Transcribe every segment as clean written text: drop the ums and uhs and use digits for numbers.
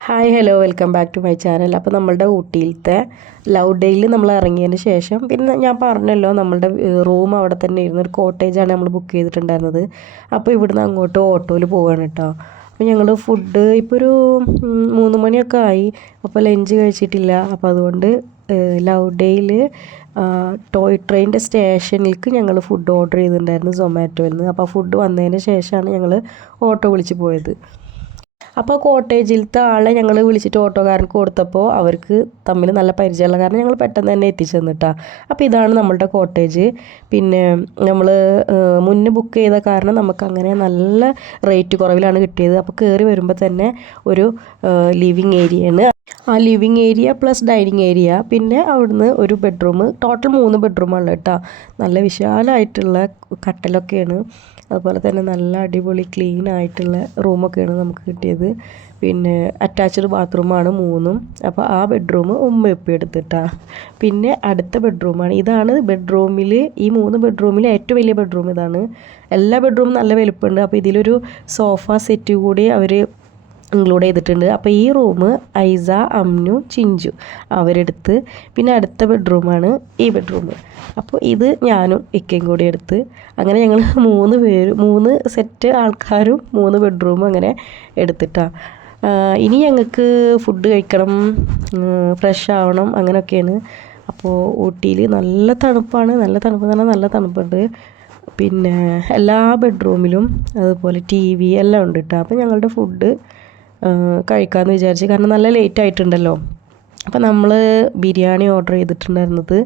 Hi hello welcome back to my channel. അപ്പോൾ നമ്മളുടെ ഊട്ടിയിലത്തെ love ഡേയിൽ നമ്മൾ ഇറങ്ങിയതിന് ശേഷം പിന്നെ ഞാൻ പറഞ്ഞല്ലോ നമ്മളുടെ റൂം അവിടെ തന്നെ ഇരുന്ന ഒരു കോട്ടേജാണ് നമ്മൾ ബുക്ക് ചെയ്തിട്ടുണ്ടായിരുന്നത്. അപ്പോൾ ഇവിടുന്ന് അങ്ങോട്ട് ഓട്ടോയിൽ പോവുകയാണ് കേട്ടോ. അപ്പോൾ ഞങ്ങൾ ഫുഡ് ഇപ്പോൾ ഒരു 3 മണിയൊക്കെ ആയി. അപ്പോൾ ലഞ്ച് കഴിച്ചിട്ടില്ല. അപ്പോൾ അതുകൊണ്ട് ലവ് ഡേയിൽ ടോയ് ട്രെയിനിൻ്റെ സ്റ്റേഷനിലേക്ക് ഞങ്ങൾ ഫുഡ് ഓർഡർ ചെയ്തിട്ടുണ്ടായിരുന്നു സൊമാറ്റോയിൽ നിന്ന്. അപ്പോൾ ഫുഡ് വന്നതിന് ശേഷമാണ് ഞങ്ങൾ ഓട്ടോ വിളിച്ച് പോയത്. അപ്പോൾ കോട്ടേജിലത്തെ ആളെ ഞങ്ങൾ വിളിച്ചിട്ട് ഓട്ടോക്കാരന് കൊടുത്തപ്പോൾ അവർക്ക് തമ്മിൽ നല്ല പരിചയമുള്ള കാരണം ഞങ്ങൾ പെട്ടെന്ന് തന്നെ എത്തിച്ചു തന്നിട്ടാ. അപ്പോൾ ഇതാണ് നമ്മളുടെ കോട്ടേജ്. പിന്നെ നമ്മൾ മുന്നേ ബുക്ക് ചെയ്ത കാരണം നമുക്കങ്ങനെ നല്ല റേറ്റ് കുറവിലാണ് കിട്ടിയത്. അപ്പോൾ കയറി വരുമ്പോൾ തന്നെ ഒരു ലിവിങ് ഏരിയയാണ്. ആ living area plus dining area, പിന്നെ അവിടുന്ന് ഒരു ബെഡ്റൂം, ടോട്ടൽ 3 ബെഡ്റൂമാണ് കേട്ടോ. നല്ല വിശാലമായിട്ടുള്ള കട്ടലൊക്കെയാണ്. അതുപോലെ തന്നെ നല്ല അടിപൊളി ക്ലീൻ ആയിട്ടുള്ള റൂമൊക്കെയാണ് നമുക്ക് കിട്ടിയത്. പിന്നെ അറ്റാച്ച്ഡ് ബാത്റൂമാണ് 3ഉം. അപ്പോൾ ആ ബെഡ്റൂം ഉമ്മ ഉപ്പ എടുത്തിട്ടാ. പിന്നെ അടുത്ത ബെഡ്റൂമാണ് ഇതാണ്. ബെഡ്റൂമിൽ ഈ 3 ബെഡ്റൂമിൽ ഏറ്റവും വലിയ ബെഡ്റൂം ഇതാണ്. എല്ലാ ബെഡ്റൂമും നല്ല വലുപ്പമുണ്ട്. അപ്പോൾ ഇതിലൊരു സോഫ സെറ്റ് കൂടി അവർ ഇൻക്ലൂഡ് ചെയ്തിട്ടുണ്ട്. അപ്പോൾ ഈ റൂം ഐസ, അമ്നു, ചിഞ്ചു അവരെടുത്ത്. പിന്നെ അടുത്ത ബെഡ്റൂമാണ് ഈ ബെഡ്റൂം. അപ്പോൾ ഇത് ഞാനും ഇക്കയും കൂടി എടുത്ത്. അങ്ങനെ ഞങ്ങൾ 3 സെറ്റ് ആൾക്കാരും 3 ബെഡ്റൂമും അങ്ങനെ എടുത്തിട്ടാണ്. ഇനി ഞങ്ങൾക്ക് ഫുഡ് കഴിക്കണം, ഫ്രഷ് ആവണം, അങ്ങനെയൊക്കെയാണ്. അപ്പോൾ ഊട്ടിയിൽ നല്ല തണുപ്പാണ്. നല്ല തണുപ്പ് എന്ന് പറഞ്ഞാൽ നല്ല തണുപ്പുണ്ട്. പിന്നെ എല്ലാ ബെഡ്റൂമിലും അതുപോലെ TV എല്ലാം ഉണ്ട് കേട്ടോ. അപ്പോൾ ഞങ്ങളുടെ ഫുഡ് കഴിക്കാമെന്ന് വിചാരിച്ച്, കാരണം നല്ല ലേറ്റ് ആയിട്ടുണ്ടല്ലോ. അപ്പോൾ നമ്മൾ ബിരിയാണി ഓർഡർ ചെയ്തിട്ടുണ്ടായിരുന്നത്.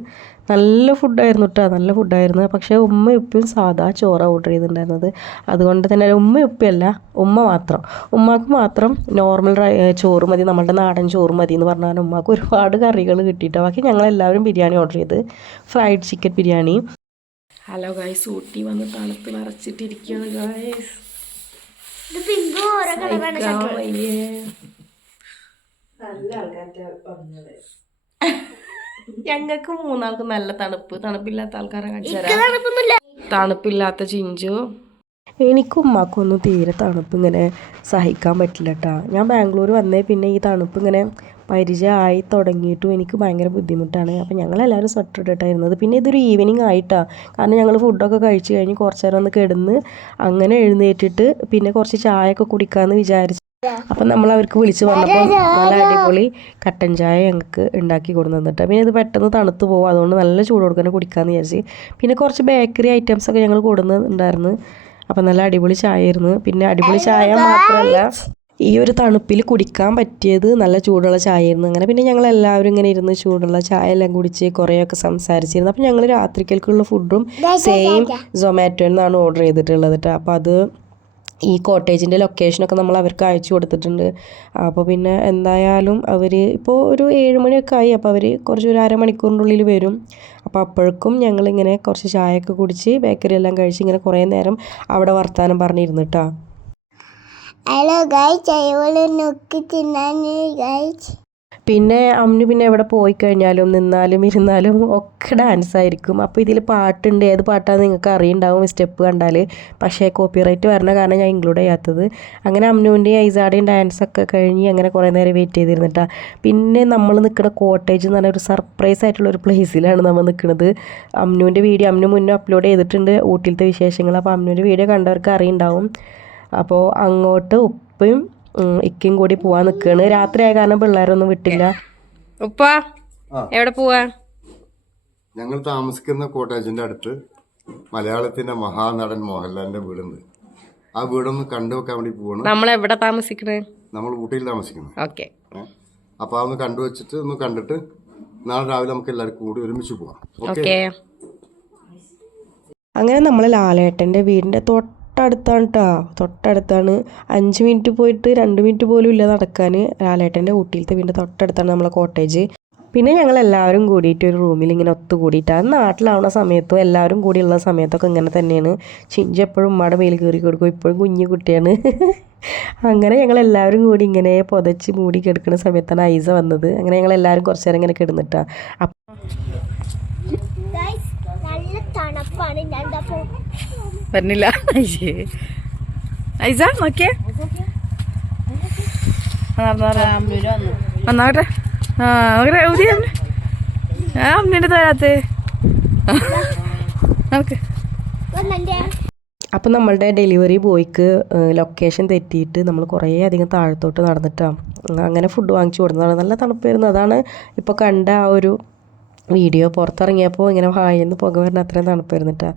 നല്ല ഫുഡായിരുന്നു കേട്ടോ, നല്ല ഫുഡായിരുന്നു. പക്ഷേ ഉമ്മ ഉപ്പയും സാധാ ചോറാണ് ഓർഡർ ചെയ്തിട്ടുണ്ടായിരുന്നത്. അതുകൊണ്ട് തന്നെ ഉമ്മ ഉപ്പയല്ല, ഉമ്മാക്ക് മാത്രം നോർമൽ ചോറ് മതി, നമ്മളുടെ നാടൻ ചോറ് മതി എന്ന് പറഞ്ഞാൽ ഉമ്മാക്ക് ഒരുപാട് കറികൾ കിട്ടിയിട്ടോ. ബാക്കി ഞങ്ങളെല്ലാവരും ബിരിയാണി ഓർഡർ ചെയ്ത്, fried chicken biryani. Hello guys, Ooty വന്ന് തണുത്ത് നിറച്ചിട്ടിരിക്കുകയാണ് ഗായ്സ്. ഞങ്ങൾക്ക് 3 നല്ല തണുപ്പ്. തണുപ്പില്ലാത്ത ആൾക്കാരെ തണുപ്പില്ലാത്ത ചിഞ്ചു. എനിക്കും ഉമ്മാക്കൊന്നും തീരെ തണുപ്പ് ഇങ്ങനെ സഹിക്കാൻ പറ്റില്ല കേട്ടോ. ഞാൻ ബാംഗ്ലൂർ വന്നേ പിന്നെ ഈ തണുപ്പ് ഇങ്ങനെ പരിചയമായി തുടങ്ങിയിട്ടും എനിക്ക് ഭയങ്കര ബുദ്ധിമുട്ടാണ്. അപ്പോൾ ഞങ്ങളെല്ലാവരും സ്വെറ്റർ ഇട്ടിട്ടായിരുന്നത്. പിന്നെ ഇതൊരു ഈവനിങ് ആയിട്ടാണ്, കാരണം ഞങ്ങൾ ഫുഡൊക്കെ കഴിച്ച് കഴിഞ്ഞ് കുറച്ച് നേരം ഒന്ന് കിടന്ന് അങ്ങനെ എഴുന്നേറ്റിട്ട് പിന്നെ കുറച്ച് ചായയൊക്കെ കുടിക്കാമെന്ന് വിചാരിച്ചു. അപ്പം നമ്മൾ അവർക്ക് വിളിച്ച് പറഞ്ഞപ്പോൾ നല്ല അടിപൊളി കട്ടൻ ചായ ഞങ്ങൾക്ക് ഉണ്ടാക്കി കൊണ്ടു തന്നിട്ട്. പിന്നെ ഇത് പെട്ടെന്ന് തണുത്ത് പോകും, അതുകൊണ്ട് നല്ല ചൂട് കൊടുക്കാൻ കുടിക്കാമെന്ന് വിചാരിച്ച്. പിന്നെ കുറച്ച് ബേക്കറി ഐറ്റംസൊക്കെ ഞങ്ങൾ കൊടുക്കുന്നുണ്ടായിരുന്നു. അപ്പം നല്ല അടിപൊളി ചായ ആയിരുന്നു. പിന്നെ അടിപൊളി ചായ മാത്രമല്ല, ഈ ഒരു തണുപ്പിൽ കുടിക്കാൻ പറ്റിയത് നല്ല ചൂടുള്ള ചായ ആയിരുന്നു. അങ്ങനെ പിന്നെ ഞങ്ങൾ എല്ലാവരും ഇങ്ങനെ ഇരുന്ന് ചൂടുള്ള ചായ എല്ലാം കുടിച്ച് കുറേയൊക്കെ സംസാരിച്ചിരുന്നു. അപ്പോൾ ഞങ്ങൾ രാത്രിക്കേൽക്കുള്ള ഫുഡും സെയിം സൊമാറ്റോയിൽ നിന്നാണ് ഓർഡർ ചെയ്തിട്ടുള്ളത് കേട്ടോ. അപ്പോൾ അത് ഈ കോട്ടേജിൻ്റെ ലൊക്കേഷനൊക്കെ നമ്മൾ അവർക്ക് അയച്ചു കൊടുത്തിട്ടുണ്ട്. അപ്പോൾ പിന്നെ എന്തായാലും അവർ ഇപ്പോൾ ഒരു 7 മണിയൊക്കെ ആയി. അപ്പോൾ അവർ ഒരു അരമണിക്കൂറിനുള്ളിൽ വരും. അപ്പോൾ അപ്പോഴേക്കും ഞങ്ങളിങ്ങനെ കുറച്ച് ചായയൊക്കെ കുടിച്ച് ബേക്കറി എല്ലാം കഴിച്ച് ഇങ്ങനെ കുറേ നേരം അവിടെ വർത്താനം പറഞ്ഞിരുന്നു കേട്ടോ. ഹലോ ഗൈസ്, നോക്കി തിന്നാന് ഗൈസ്. പിന്നെ അമ്നു പിന്നെ എവിടെ പോയി കഴിഞ്ഞാലും നിന്നാലും ഇരുന്നാലും ഒക്കെ ഡാൻസ് ആയിരിക്കും. അപ്പോൾ ഇതിൽ പാട്ടുണ്ട്, ഏത് പാട്ടാണെന്ന് നിങ്ങൾക്ക് അറിയുണ്ടാവും സ്റ്റെപ്പ് കണ്ടാൽ. പക്ഷേ കോപ്പിറൈറ്റ് വരണ കാരണം ഞാൻ ഇൻക്ലൂഡ് ചെയ്യാത്തത്. അങ്ങനെ അമ്നുവിൻ്റെയും ഐസാടെയും ഡാൻസൊക്കെ കഴിഞ്ഞ് അങ്ങനെ കുറേ നേരം വെയിറ്റ് ചെയ്തിരുന്നിട്ടാണ്. പിന്നെ നമ്മൾ നിൽക്കുന്ന കോട്ടേജ് എന്ന് പറഞ്ഞാൽ ഒരു സർപ്രൈസ് ആയിട്ടുള്ള ഒരു പ്ലേസിലാണ് നമ്മൾ നിൽക്കുന്നത്. അമ്നുവിൻ്റെ വീഡിയോ അമ്നു മുന്നേ അപ്ലോഡ് ചെയ്തിട്ടുണ്ട്, ഊട്ടിയിലത്തെ വിശേഷങ്ങൾ. അപ്പോൾ അമ്നുവിൻ്റെ വീഡിയോ കണ്ടവർക്ക് അറിയുണ്ടാവും. അപ്പോൾ അങ്ങോട്ട് ഉപ്പയും ഇക്കയും കൂടി പോവാൻ നിൽക്കുകയാണ്. രാത്രിയായ കാരണം പിള്ളേരൊന്നും വിട്ടില്ല. ഉപ്പ എവിടെ പോവാ? ഞങ്ങൾ താമസിക്കുന്ന കോട്ടേജിന്റെ അടുത്ത് മലയാളത്തിന്റെ മഹാനടൻ മോഹൻലാലിന്റെ വീടുണ്ട്. ആ വീടൊന്ന് കണ്ടുവെക്കാൻ വേണ്ടി പോവാണ്. നമ്മൾ എവിടെ താമസിക്കണേ? നമ്മൾ ഊട്ടിയിൽ താമസിക്കുന്നു. ഓക്കെ. അപ്പൊ അതൊന്ന് കണ്ടുവച്ചിട്ട് ഒന്ന് കണ്ടിട്ട് നാളെ രാവിലെ നമുക്ക് എല്ലാവർക്കും കൂടി ഒരുമിച്ച് പോവാം. ഓക്കെ. അങ്ങനെ നമ്മൾ ലാലേട്ടന്റെ വീടിന്റെ തൊട്ടടുത്താണ് കേട്ടോ. തൊട്ടടുത്താണ്. 5 മിനിറ്റ് പോയിട്ട് 2 മിനിറ്റ് പോലും ഇല്ല നടക്കാൻ. ലാലേട്ടൻ്റെ ഊട്ടിയിലത്തെ വീടിൻ്റെ തൊട്ടടുത്താണ് നമ്മളെ കോട്ടേജ്. പിന്നെ ഞങ്ങൾ എല്ലാവരും കൂടിയിട്ട് ഒരു റൂമിൽ ഇങ്ങനെ ഒത്തുകൂടിയിട്ടാണ്. നാട്ടിലാവുന്ന സമയത്തും എല്ലാവരും കൂടിയുള്ള സമയത്തൊക്കെ ഇങ്ങനെ തന്നെയാണ്. ചിഞ്ചി എപ്പോഴും ഉമ്മയുടെ മേൽ കയറി കൊടുക്കും, ഇപ്പോഴും കുഞ്ഞു കുട്ടിയാണ്. അങ്ങനെ ഞങ്ങൾ എല്ലാവരും കൂടി ഇങ്ങനെ പുതച്ച് മൂടി കിടക്കുന്ന സമയത്താണ് ഐസ വന്നത്. അങ്ങനെ ഞങ്ങൾ എല്ലാവരും കുറച്ച് നേരം ഇങ്ങനെ കിടന്നിട്ടാണ്. പറഞ്ഞില്ല ഐസ നോക്കിയേ. വന്നാട്ടെ. ആ അമ്മേൻ്റെ തരാത്തേ നമുക്ക്. അപ്പം നമ്മളുടെ ഡെലിവറി ബോയ്ക്ക് ലൊക്കേഷൻ തെറ്റിയിട്ട് നമ്മൾ കുറേ അധികം താഴത്തോട്ട് നടന്നിട്ടാണ് അങ്ങനെ ഫുഡ് വാങ്ങിച്ചു കൊടുത്തതാണ്. നല്ല തണുപ്പായിരുന്നു. അതാണ് ഇപ്പോൾ കണ്ട ആ ഒരു വീഡിയോ. പുറത്തിറങ്ങിയപ്പോൾ ഇങ്ങനെ വായിന്ന് പുക വരുന്ന അത്രയും തണുപ്പായിരുന്നിട്ടാ.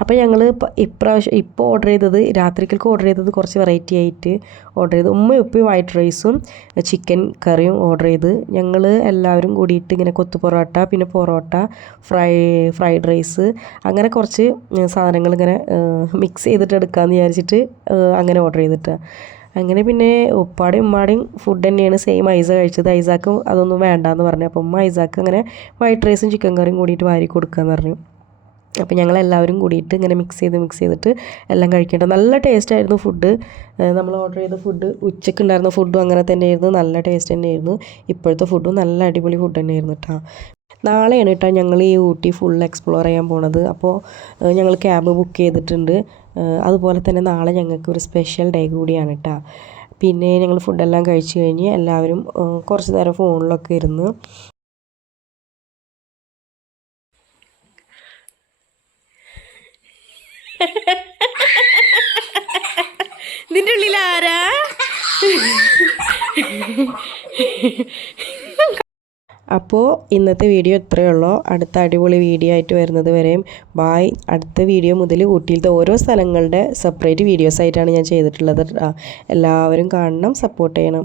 അപ്പോൾ ഞങ്ങൾ ഇപ്രാവശ്യം ഇപ്പോൾ ഓർഡർ ചെയ്തത്, രാത്രിക്കൽക്ക് ഓർഡർ ചെയ്തത് കുറച്ച് വെറൈറ്റി ആയിട്ട് ഓർഡർ ചെയ്തു. ഉപ്പി വൈറ്റ് റൈസും ചിക്കൻ കറിയും ഓർഡർ ചെയ്ത് ഞങ്ങൾ എല്ലാവരും കൂടിയിട്ട് ഇങ്ങനെ കൊത്തു പൊറോട്ട, പിന്നെ പൊറോട്ട, ഫ്രൈഡ് റൈസ്, അങ്ങനെ കുറച്ച് സാധനങ്ങൾ ഇങ്ങനെ മിക്സ് ചെയ്തിട്ട് എടുക്കാമെന്ന് വിചാരിച്ചിട്ട് അങ്ങനെ ഓർഡർ ചെയ്തിട്ടാണ്. അങ്ങനെ പിന്നെ ഉപ്പാടെയും ഉമ്മാടെയും ഫുഡ് തന്നെയാണ് സെയിം ഐസ കഴിച്ചത്. ഐസാക്ക് അതൊന്നും വേണ്ടാന്ന് പറഞ്ഞു. അപ്പം ഉമ്മ ഐസാക്ക് അങ്ങനെ വൈറ്റ് റൈസും ചിക്കൻ കറിയും കൂടിയിട്ട് വാരി കൊടുക്കാമെന്ന് പറഞ്ഞു. അപ്പോൾ ഞങ്ങളെല്ലാവരും കൂടിയിട്ട് ഇങ്ങനെ മിക്സ് ചെയ്തിട്ട് എല്ലാം കഴിക്കേണ്ട നല്ല ടേസ്റ്റായിരുന്നു ഫുഡ്. നമ്മൾ ഓർഡർ ചെയ്ത ഫുഡ്, ഉച്ചയ്ക്ക് ഉണ്ടായിരുന്ന ഫുഡും അങ്ങനെ തന്നെയായിരുന്നു. നല്ല ടേസ്റ്റ് തന്നെയായിരുന്നു. ഇപ്പോഴത്തെ ഫുഡും നല്ല അടിപൊളി ഫുഡ് തന്നെയായിരുന്നു കേട്ടോ. നാളെയാണ് കേട്ടോ ഞങ്ങൾ ഈ ഊട്ടി ഫുൾ എക്സ്പ്ലോർ ചെയ്യാൻ പോണത്. അപ്പോൾ ഞങ്ങൾ ക്യാബ് ബുക്ക് ചെയ്തിട്ടുണ്ട്. അതുപോലെ തന്നെ നാളെ ഞങ്ങൾക്ക് ഒരു സ്പെഷ്യൽ ഡേ കൂടിയാണ് കേട്ടോ. പിന്നെ ഞങ്ങൾ ഫുഡെല്ലാം കഴിച്ച് കഴിഞ്ഞ് എല്ലാവരും കുറച്ച് നേരം ഫോണിലൊക്കെ ഇരുന്ന് ഇതിൻ്റെ ഉള്ളിൽ ആരാ? അപ്പോൾ ഇന്നത്തെ വീഡിയോ ഇത്രയേ ഉള്ളൂ. അടുത്ത അടിപൊളി വീഡിയോ ആയിട്ട് വരുന്നത് വരെയും ബായ്. അടുത്ത വീഡിയോ മുതൽ ഊട്ടിയിലത്തെ ഓരോ സ്ഥലങ്ങളുടെ സെപ്പറേറ്റ് വീഡിയോസ് ആയിട്ടാണ് ഞാൻ ചെയ്തിട്ടുള്ളത്. എല്ലാവരും കാണണം, സപ്പോർട്ട് ചെയ്യണം.